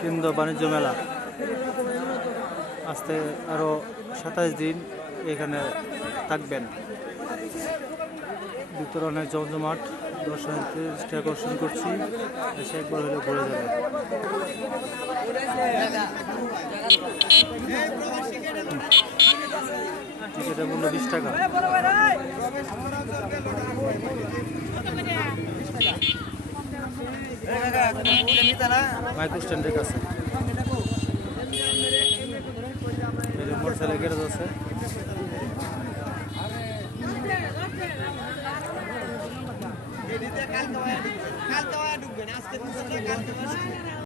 কেন্দ্র বাণিজ্য মেলা। আসতে আরও সাতাশ দিন এখানে থাকবেন। বিতরণের জমজমাট দর্শনার্থী আকর্ষণ করছি। এসে একবার হলে ঘুরে যাবে টিকিটের মূল্য বিশ টাকা। মাইক্রো স্ট্যান্ডের কাছে। মোটরসাইকেল গ্যারেজ আছে। কালকে